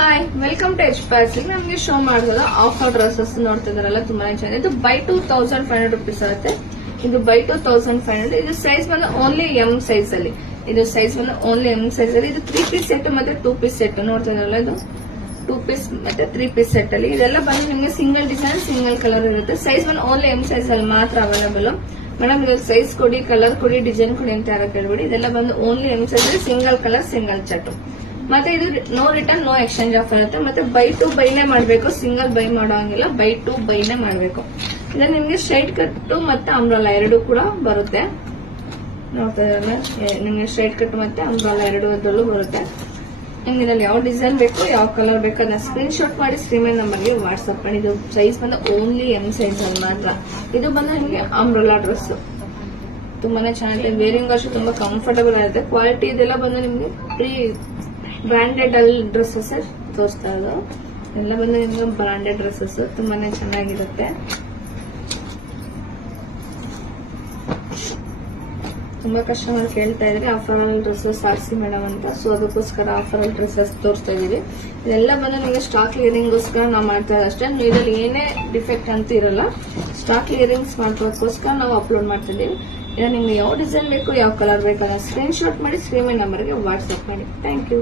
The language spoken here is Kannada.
ಹಾಯ್, ವೆಲ್ಕಮ್ ಟು ಎಚ್ ಪ್ಯಾಸಿಲ್. ನಮಗೆ ಶೋ ಮಾಡಿರೋದು ಆಫರ್ ಡ್ರೆಸ್ಸಸ್ ನೋಡ್ತಾ ಇದಾರಲ್ಲ, ತುಂಬಾನೇ ಚೆನ್ನಾಗಿದೆ. ಇದು ಬೈ 2500 rupees ಆಗುತ್ತೆ. ಇದು ಬೈ 2500. ಇದು ಸೈಜ್ ಬಂದು ಓನ್ಲಿ ಎಂ ಸೈಜ್ ಅಲ್ಲಿ. ಇದು ಸೈಜ್ ಬಂದು ಓನ್ಲಿ ಎಂ ಸೈಜ್ ಅಲ್ಲಿ. ಇದು 3 ಪೀಸ್ ಸೆಟ್ ಮತ್ತೆ 2 ಪೀಸ್ ಸೆಟ್ ನೋಡ್ತಾ ಇದಾರಲ್ಲ, ಇದು 2 ಪೀಸ್ ಮತ್ತೆ 3 ಪೀಸ್ ಸೆಟ್ ಅಲ್ಲಿ. ಇದೆಲ್ಲ ಬಂದು ನಿಮಗೆ ಸಿಂಗಲ್ ಡಿಸೈನ್ ಸಿಂಗಲ್ ಕಲರ್ ಇರುತ್ತೆ. ಸೈಜ್ ಬಂದು ಓನ್ಲಿ ಎಂ ಸೈಜ್ ಅಲ್ಲಿ ಮಾತ್ರ ಅವೈಲೇಬಲ್. ಮೇಡಮ್ ಇದು ಸೈಜ್ ಕೊಡಿ, ಕಲರ್ ಕೊಡಿ, ಡಿಸೈನ್ ಕೊಡಿ ಅಂತ ಯಾರು ಕೇಳ್ಬೇಡಿ. ಇದೆಲ್ಲ ಬಂದು ಓನ್ಲಿ ಎಂ ಸೈಜ್ ಅಲ್ಲಿ ಸಿಂಗಲ್ ಕಲರ್ ಸಿಂಗಲ್ ಚಟ್. ಮತ್ತೆ ಇದು no return no exchange offer ಇರುತ್ತೆ. ಮತ್ತೆ ಬೈ ಟು ಬೈನೇ ಮಾಡಬೇಕು, ಸಿಂಗಲ್ ಬೈ ಮಾಡೋಂಗಿಲ್ಲ. ಬೈ ಟು ಬೈನೇ ಮಾಡಬೇಕು. ಇದು ನಿಮ್ಗೆ ಸ್ಟ್ರೈಟ್ ಕಟ್ ಮತ್ತೆ ಅಂಬ್ರೆಲಾ ಎರಡು ಕೂಡ ಬರುತ್ತೆ. ನೋಡ್ತಾ ಇದ್ರೆ ನಿಮ್ಗೆ ಸ್ಟ್ರೈಟ್ ಕಟ್ ಮತ್ತೆ ಅಂಬ್ರೆಲಾ ಎರಡು ಅದ್ರಲ್ಲೂ ಬರುತ್ತೆ. ನಿಮ್ಗೆ ಇದ್ರಲ್ಲಿ ಯಾವ ಡಿಸೈನ್ ಬೇಕು, ಯಾವ ಕಲರ್ ಬೇಕು ಅದನ್ನ ಸ್ಕ್ರೀನ್ ಶಾಟ್ ಮಾಡಿ ಸ್ಕ್ರೀನ್ ನಂಬರ್ಗೆ ವಾಟ್ಸ್ಆಪ್ ಮಾಡಿ. ಇದು ಸೈಜ್ ಬಂದು ಓನ್ಲಿ ಎಂ ಸೈಜ್ ಅಲ್ಲಿ ಮಾತ್ರ. ಇದು ಬಂದು ನಿಮ್ಗೆ ಅಂಬ್ರೆಲಾ ಡ್ರೆಸ್ ತುಂಬಾನೇ ಚೆನ್ನಾಗಿದೆ. ವೇರಿಂಗ್ ಅಷ್ಟು ತುಂಬಾ ಕಂಫರ್ಟಬಲ್ ಆಗುತ್ತೆ. ಕ್ವಾಲಿಟಿ ಇದೆಲ್ಲ ಬಂದು ನಿಮ್ಗೆ ಬ್ರಾಂಡೆಡ್ ಅಲ್ಲಿ ಡ್ರೆಸ್ಸಸ್ ತೋರಿಸ್ತಾ ಇರೋದು. ಎಲ್ಲ ಬಂದು ನಿಮ್ಗೆ ಬ್ರಾಂಡೆಡ್ ಡ್ರೆಸ್ಸಸ್ ತುಂಬಾನೇ ಚೆನ್ನಾಗಿರುತ್ತೆ. ತುಂಬಾ ಕಸ್ಟಮರ್ ಕೇಳ್ತಾ ಇದ್ರೆ ಆಫರ್ ಅಲ್ಲಿ ಡ್ರೆಸ್ಸಸ್ ಹಾಕ್ಸಿ ಮೇಡಮ್ ಅಂತ. ಸೊ ಅದಕ್ಕೋಸ್ಕರ ಆಫರ್ ಅಲ್ಲಿ ಡ್ರೆಸ್ಸಸ್ ತೋರಿಸ್ತಾ ಇದೀವಿ. ಇದೆಲ್ಲ ಬಂದು ನಿಮಗೆ ಸ್ಟಾಕ್ ಕ್ಲಿಯರಿಂಗ್ಗೋಸ್ಕರ ನಾವು ಮಾಡ್ತಾ ಇರೋದು ಅಷ್ಟೇ. ಇದರಲ್ಲಿ ಏನೇ ಡಿಫೆಕ್ಟ್ ಅಂತ ಇರಲ್ಲ. ಸ್ಟಾಕ್ ಕ್ಲಿಯರಿಂಗ್ಸ್ ಮಾಡೋದಕ್ಕೋಸ್ಕರ ನಾವು ಅಪ್ಲೋಡ್ ಮಾಡ್ತಾ ಇದೀವಿ. ನಿಮ್ಗೆ ಯಾವ ಡಿಸೈನ್ ಬೇಕು, ಯಾವ ಕಲರ್ ಬೇಕು ಅದನ್ನ ಸ್ಕ್ರೀನ್ ಶಾಟ್ ಮಾಡಿ ಸ್ಕ್ರೀನ್ ನಂಬರ್ಗೆ ವಾಟ್ಸ್ಆಪ್ ಮಾಡಿ. Thank you.